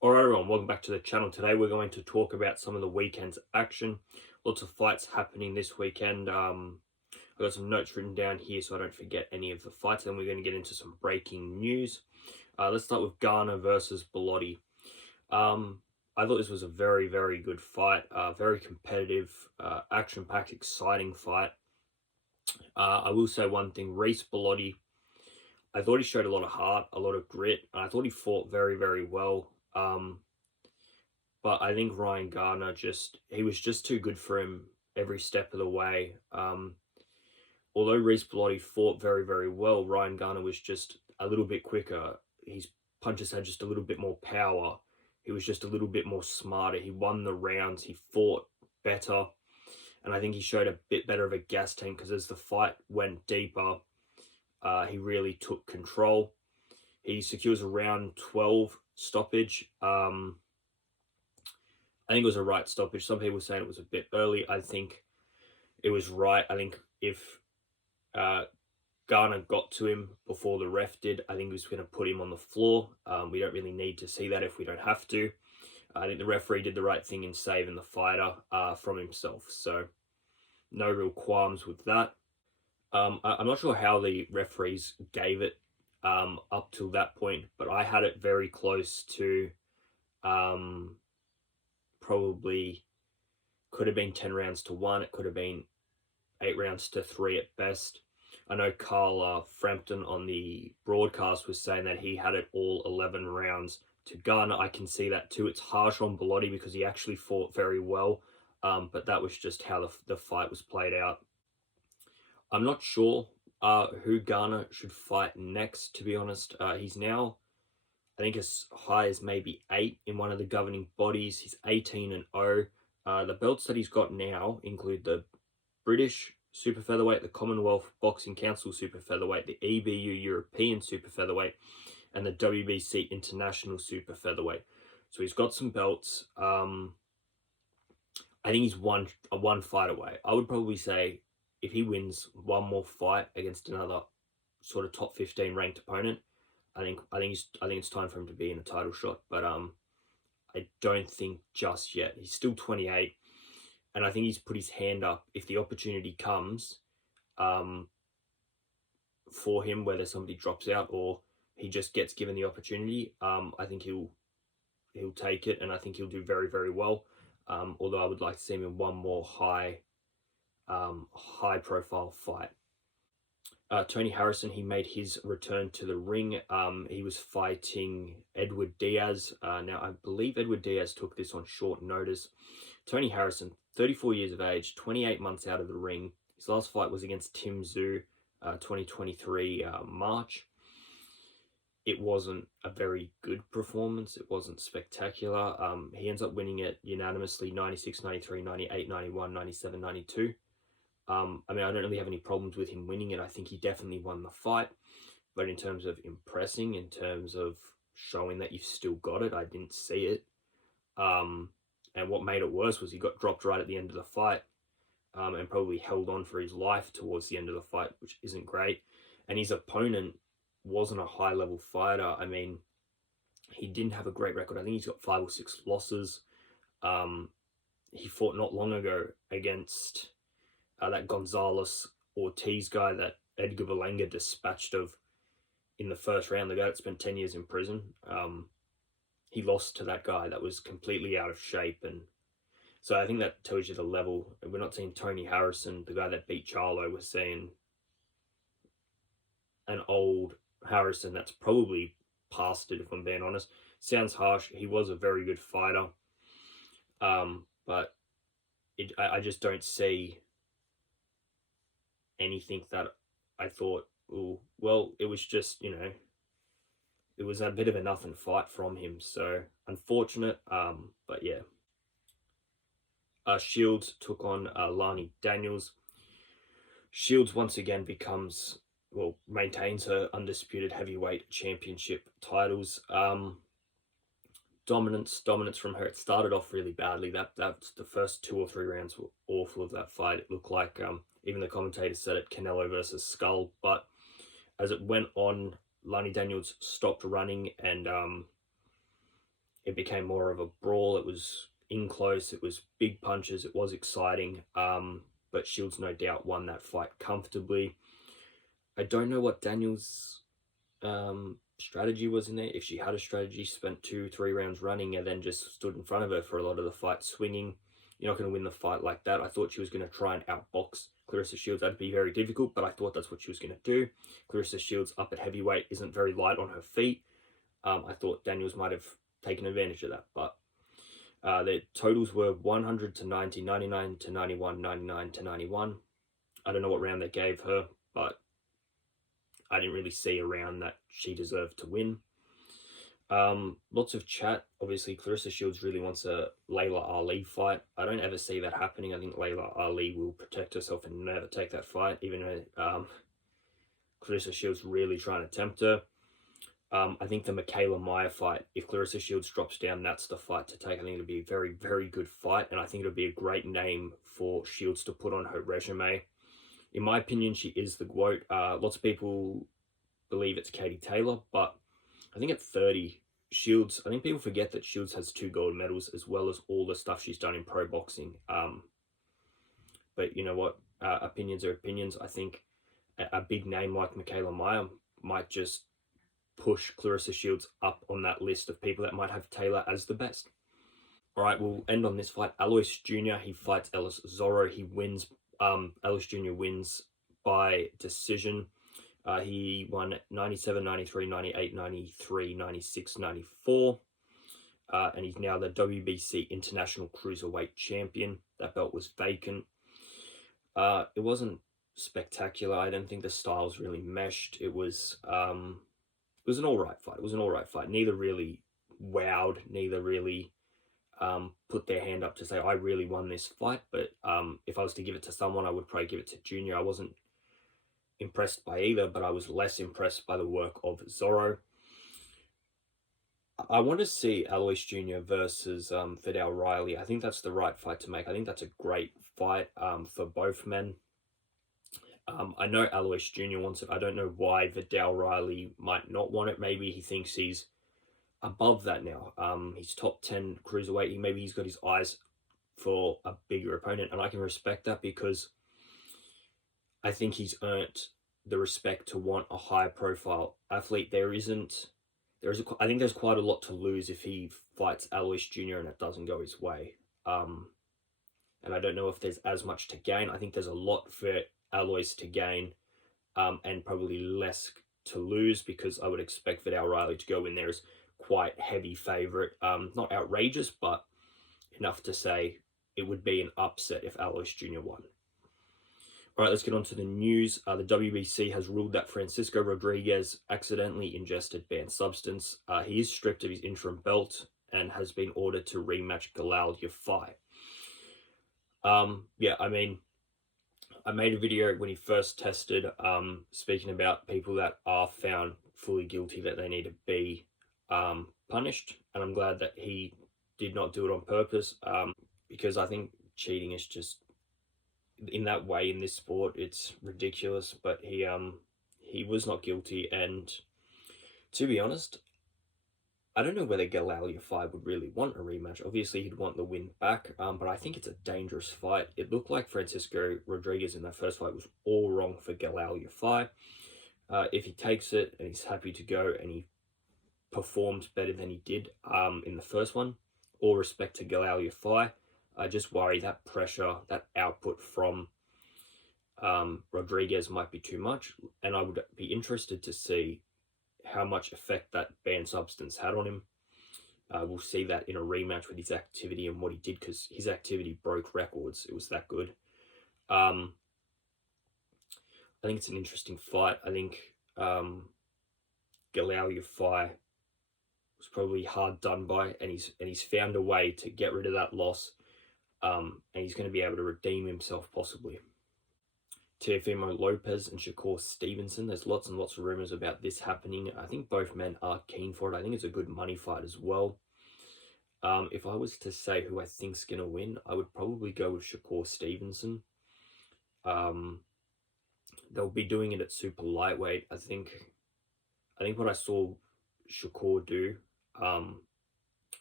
Alright everyone, welcome back to the channel. Today we're going to talk about some of the weekend's action. Lots of fights happening this weekend. I've got some notes written down here so I don't forget any of the fights, and we're going to get into some breaking news. Let's start with Garner versus Bellotti. I thought this was a very, very good fight. Very competitive, action-packed, exciting fight. I will say one thing, Reese Bellotti, I thought he showed a lot of heart, a lot of grit. I thought he fought very, very well. But I think Ryan Garner he was just too good for him every step of the way. Although Reese Bellotti fought very, very well, Ryan Garner was just a little bit quicker. His punches had just a little bit more power. He was just a little bit more smarter. He won the rounds. He fought better. And I think he showed a bit better of a gas tank because as the fight went deeper, he really took control. He secures a round 12 stoppage. I think it was a right stoppage. Some people saying it was a bit early. I think it was right. I think if Garner got to him before the ref did, I think he was going to put him on the floor. We don't really need to see that if we don't have to. I think the referee did the right thing in saving the fighter from himself. So no real qualms with that. I'm not sure how the referees gave it up till that point, but I had it very close to probably could have been 10 rounds to 1. It could have been 8 rounds to 3 at best. I know Carl Frampton on the broadcast was saying that he had it all 11 rounds to Garner. I can see that too. It's harsh on Bellotti because he actually fought very well, but that was just how the fight was played out. I'm not sure who Garner should fight next, to be honest. He's now, I think, as high as maybe 8 in one of the governing bodies. He's 18-0. The belts that he's got now include the British Super Featherweight, the Commonwealth Boxing Council Super Featherweight, the EBU European Super Featherweight, and the WBC International Super Featherweight. So he's got some belts. I think he's one fight away. I would probably say if he wins one more fight against another sort of top 15 ranked opponent, I think it's time for him to be in a title shot. But I don't think just yet. He's still 28. And I think he's put his hand up if the opportunity comes for him, whether somebody drops out or he just gets given the opportunity. I think he'll take it, and I think he'll do very, very well. Although I would like to see him in one more high profile fight. Tony Harrison, he made his return to the ring. He was fighting Edward Diaz. Now, I believe Edward Diaz took this on short notice. Tony Harrison, 34 years of age, 28 months out of the ring. His last fight was against Tim Tszyu, 2023 March. It wasn't a very good performance. It wasn't spectacular. He ends up winning it unanimously, 96, 93, 98, 91, 97, 92. I mean, I don't really have any problems with him winning it. I think he definitely won the fight. But in terms of impressing, in terms of showing that you've still got it, I didn't see it. And what made it worse was he got dropped right at the end of the fight, and probably held on for his life towards the end of the fight, which isn't great. And his opponent wasn't a high-level fighter. I mean, he didn't have a great record. I think he's got 5 or 6 losses. He fought not long ago against that Gonzalez Ortiz guy that Edgar Berlanga dispatched of in the first round, the guy that spent 10 years in prison. He lost to that guy that was completely out of shape. And so I think that tells you the level. We're not seeing Tony Harrison, the guy that beat Charlo. We're seeing an old Harrison that's probably past it, if I'm being honest. Sounds harsh. He was a very good fighter. But I just don't see anything that I thought, oh, well, it was just, it was a bit of a nothing fight from him. So unfortunate, but yeah. Shields took on Lani Daniels. Shields once again maintains her undisputed heavyweight championship titles. Dominance from her. It started off really badly. That's the first 2 or 3 rounds were awful of that fight. It looked like even the commentator said it, Canelo versus Skull. But as it went on, Lani Daniels stopped running, and it became more of a brawl. It was in close, it was big punches, it was exciting. But Shields no doubt won that fight comfortably. I don't know what Daniel's strategy was in there. If she had a strategy, spent 2-3 rounds running and then just stood in front of her for a lot of the fight swinging. You're not going to win the fight like that. I thought she was going to try and outbox Claressa Shields. That'd be very difficult, but I thought that's what she was going to do. Claressa Shields up at heavyweight isn't very light on her feet. I thought Daniels might have taken advantage of that, but the totals were 100 to 90, 99 to 91, 99 to 91. I don't know what round they gave her, but I didn't really see a round that she deserved to win. Lots of chat. Obviously, Claressa Shields really wants a Layla Ali fight. I don't ever see that happening. I think Layla Ali will protect herself and never take that fight, even though Claressa Shields really trying to tempt her. I think the Michaela Meyer fight, if Claressa Shields drops down, that's the fight to take. I think it'll be a very, very good fight, and I think it'll be a great name for Shields to put on her resume. In my opinion, she is the GOAT. Lots of people believe it's Katie Taylor, but I think at 30, Shields, I think people forget that Shields has 2 gold medals as well as all the stuff she's done in pro boxing. But you know what? Opinions are opinions. I think a big name like Michaela Meyer might just push Claressa Shields up on that list of people that might have Taylor as the best. All right, we'll end on this fight. Alois Jr., he fights Ellis Zorro. He wins. Alois Jr. wins by decision. He won 97, 93, 98, 93, 96, 94. And he's now the WBC International Cruiserweight Champion. That belt was vacant. It wasn't spectacular. I don't think the styles really meshed. It was an all right fight. It was an all right fight. Neither really wowed. Neither really put their hand up to say, I really won this fight. But if I was to give it to someone, I would probably give it to Junior. I wasn't impressed by either, but I was less impressed by the work of Zorro. I want to see Alois Jr. versus Fidel Riley. I think that's the right fight to make. I think that's a great fight for both men. I know Alois Jr. wants it. I don't know why Vidal Riley might not want it. Maybe he thinks he's above that now. He's top 10 cruiserweight. Maybe he's got his eyes for a bigger opponent, and I can respect that because I think he's earned the respect to want a high profile athlete. I think there's quite a lot to lose if he fights Alois Jr. and it doesn't go his way. And I don't know if there's as much to gain. I think there's a lot for Alois to gain, and probably less to lose, because I would expect Vidal Riley to go in there as quite heavy favourite. Not outrageous, but enough to say it would be an upset if Alois Jr. won. All right, let's get on to the news. The WBC has ruled that Francisco Rodriguez accidentally ingested banned substance. He is stripped of his interim belt and has been ordered to rematch Galal Yafai. Yeah, I mean, I made a video when he first tested, speaking about people that are found fully guilty that they need to be punished, and I'm glad that he did not do it on purpose, because I think cheating is just, in that way in this sport, it's ridiculous. But he was not guilty, and to be honest, I don't know whether Galal Yafai would really want a rematch. Obviously, he'd want the win back, but I think it's a dangerous fight. It looked like Francisco Rodriguez in that first fight was all wrong for Galal Yafai. If he takes it and he's happy to go and he performed better than he did in the first one, all respect to Galal Yafai. I just worry that pressure, that output from Rodriguez might be too much, and I would be interested to see how much effect that banned substance had on him. We'll see that in a rematch with his activity and what he did, because his activity broke records. It was that good. I think it's an interesting fight. I think Galal Yafai was probably hard done by, and he's found a way to get rid of that loss, and he's going to be able to redeem himself possibly. Teofimo Lopez and Shakur Stevenson. There's lots and lots of rumors about this happening. I think both men are keen for it. I think it's a good money fight as well. If I was to say who I think's going to win, I would probably go with Shakur Stevenson. They'll be doing it at super lightweight. I think what I saw Shakur do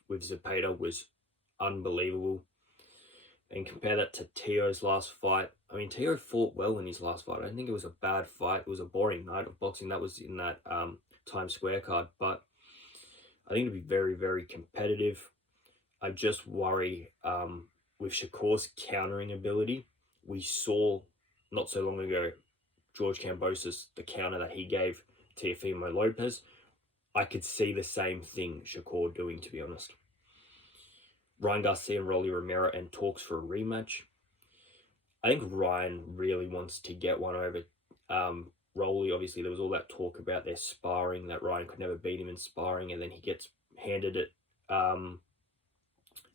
with Zepeda was unbelievable. And compare that to Tio's last fight. I mean, Tio fought well in his last fight. I don't think it was a bad fight. It was a boring night of boxing. That was in that Times Square card. But I think it'll be very, very competitive. I just worry with Shakur's countering ability. We saw not so long ago George Kambosos, the counter that he gave Teofimo Lopez. I could see the same thing Shakur doing, to be honest. Ryan Garcia and Rolly Romero and talks for a rematch. I think Ryan really wants to get one over Rolly. Obviously, there was all that talk about their sparring, that Ryan could never beat him in sparring, and then he gets handed it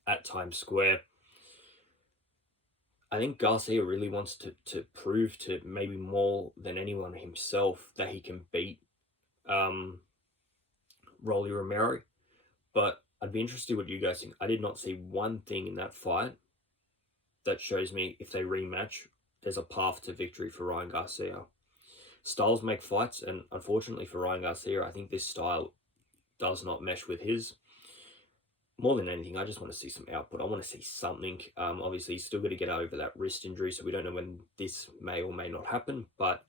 at Times Square. I think Garcia really wants to prove to maybe more than anyone himself that he can beat Rolly Romero. But I'd be interested what you guys think. I did not see one thing in that fight that shows me if they rematch, there's a path to victory for Ryan Garcia. Styles make fights, and unfortunately for Ryan Garcia, I think this style does not mesh with his. More than anything, I just want to see some output. I want to see something. Obviously, he's still got to get over that wrist injury, so we don't know when this may or may not happen, but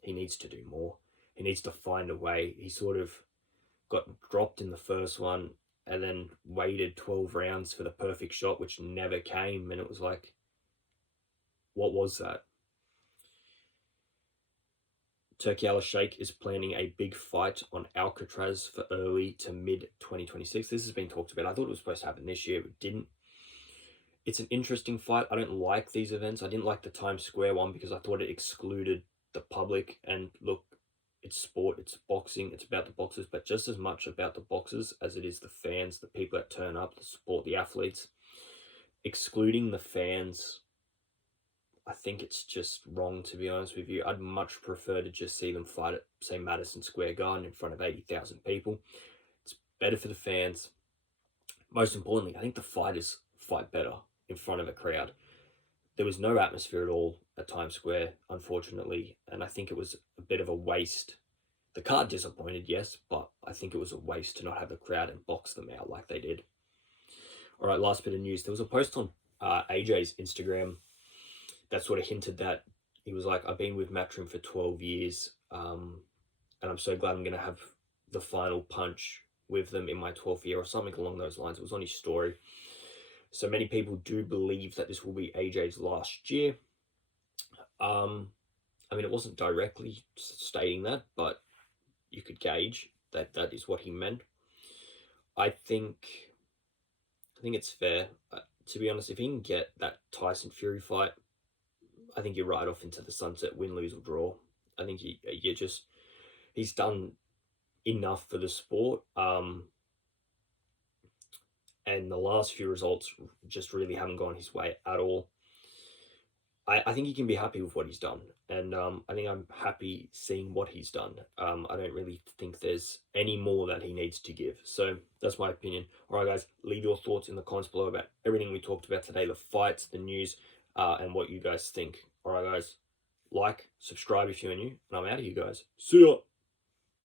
he needs to do more. He needs to find a way. He sort of got dropped in the first one and then waited 12 rounds for the perfect shot, which never came, and it was like, what was that? Turki Al-Sheikh is planning a big fight on Alcatraz for early to mid-2026. This has been talked about. I thought it was supposed to happen this year, but didn't. It's an interesting fight. I don't like these events. I didn't like the Times Square one because I thought it excluded the public. And look, it's sport, it's boxing, it's about the boxers, but just as much about the boxers as it is the fans, the people that turn up, the support, the athletes. Excluding the fans, I think it's just wrong, to be honest with you. I'd much prefer to just see them fight at, say, Madison Square Garden in front of 80,000 people. It's better for the fans. Most importantly, I think the fighters fight better in front of a crowd. There was no atmosphere at all at Times Square, unfortunately, and I think it was a bit of a waste. The card disappointed, yes, but I think it was a waste to not have a crowd and box them out like they did. All right, last bit of news. There was a post on AJ's Instagram that sort of hinted that he was like, I've been with Matchroom for 12 years, and I'm so glad I'm going to have the final punch with them in my 12th year, or something along those lines. It was on his story. So many people do believe that this will be AJ's last year. I mean, it wasn't directly stating that, but you could gauge that that is what he meant. I think it's fair. To be honest, if he can get that Tyson Fury fight, I think you're right off into the sunset, win, lose, or draw. I think he's done enough for the sport. And the last few results just really haven't gone his way at all. I think he can be happy with what he's done. And I think I'm happy seeing what he's done. I don't really think there's any more that he needs to give. So that's my opinion. All right, guys, leave your thoughts in the comments below about everything we talked about today, the fights, the news, and what you guys think. All right, guys, like, subscribe if you're new, and I'm out of here, guys. See ya.